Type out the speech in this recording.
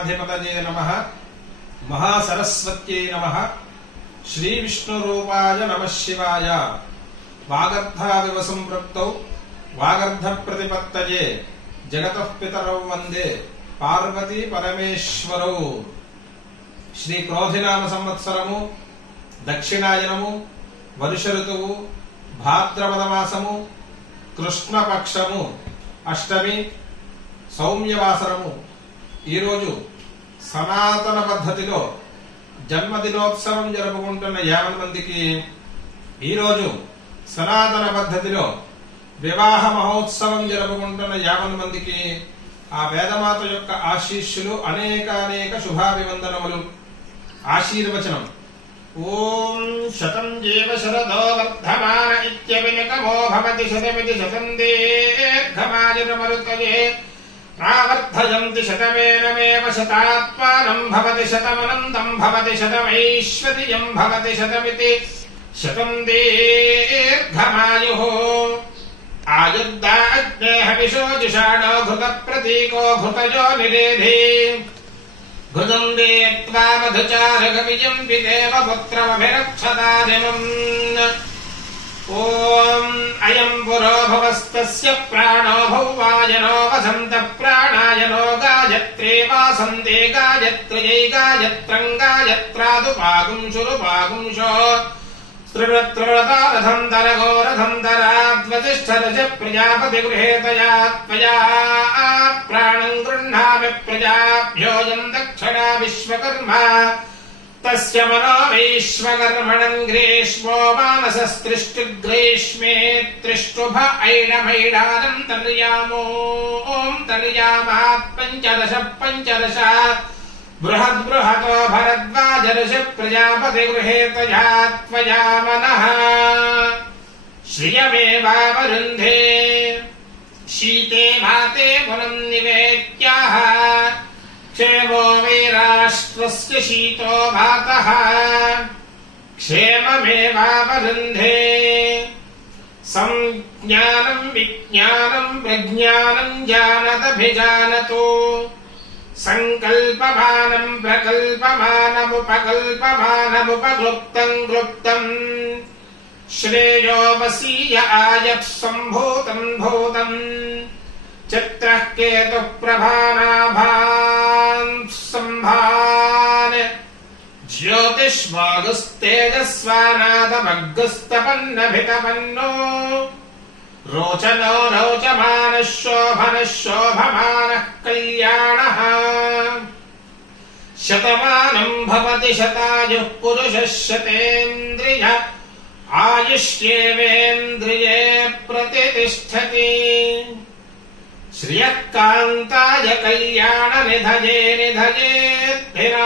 మహాగణాధిపతయే నమ. మహాసరస్వత్యై నమ. శ్రీ విష్ణురూపాయ నమ శివాయ. వాగర్థావివ సంపృక్తౌ వాగర్థ ప్రతిపత్తయే జగత పితరౌ వందే. పార్వతీ పరమేశ్వరౌ. శ్రీ క్రోధినామ సంవత్సరము దక్షిణాయనము వరుష ఋతువు భాద్రపద మాసము కృష్ణపక్షము అష్టమి సౌమ్యవాసరము. ఈరోజు సనాతన పద్ధతిలో జన్మదినోత్సవం జరుపుకుంటున్న యాభై మందికి ఈరోజు సనాతన పద్ధతిలో వివాహ మహోత్సవం జరుపుకుంటున్న యాభై మందికి ఆ వేదమాత యొక్క ఆశీస్సులు అనేక అనేక శుభాభివందనములు. ఆశీర్వచనం. ఓం శతం జీవ శరదో వర్ధమాన ఇత్యవినకమో భవతి శతమితి శతం దీర్ఘమాయురమరుతయే. भजन्ति शतमेनमेव शतात्मानम् भवति शतमनन्तम् भवति शतमैश्वर्यम् भवति शतमिति शतम् दीर्घमायुः। आयुर्दाग्नेहविशो जुषाणो घृतप्रतीको घृतयो निरेधि। घृतम् देत्वा मधुचारगविजम् विदेवपुत्रमभिरक्षताधिमम् ॐ अयम् पुरो भवस्तस्य प्राणो भौवायनो वसन्त प्राणायनो गायत्रे वासन्ते गायत्र्यै गायत्रम् गायत्रादुपागुंशुरुपागुंशो स्त्रिवृत्रिवृतारथन्तरघोरथन्तराद्वतिष्ठर च प्रजापतिगृहेतया त्वया प्राणम् गृह्णामि प्रजाभ्योऽयम् दक्षिणा विश्वकर्मा तस्य मनो वैश्वकर्मणम् ग्रीष्मो मानसस्त्रिष्टुग्रीष्मे त्रिष्टुभ ऐणमैडानम् तर्यामो ॐ तर्यामात् पञ्चदश पञ्चदश। बृहद्बृहतो भरद्वाजर्ष प्रजापतिगृहेतया त्वया मनः। श्रियमेवावरुन्धे। शीते भाते पुनम् राष्ट्रस्य शीतो भातः क्षेममेवावरुन्धे संज्ञानम् विज्ञानम् प्रज्ञानम् जानदभिजानतु सङ्कल्पमानम् प्रकल्पमानमुपकल्पमानमुपक्लुप्तम् क्लुप्तम् श्रेयो वसीय आयः सम्भूतम् भूतम् चित्रः केतुः प्रभानाभान् ज्योतिष्मागुस्तेजस्वानादमग्गुस्तपन्नभितपन्नो रोचनो रोचमानः शोभनः शोभमानः कल्याणः शतमानम् भवति शतायुः पुरुषः शतेन्द्रिय आयुष्येवेन्द्रिये प्रतितिष्ठति श्रियः कान्ताय कल्याणनिधये निधयेद्भिराम्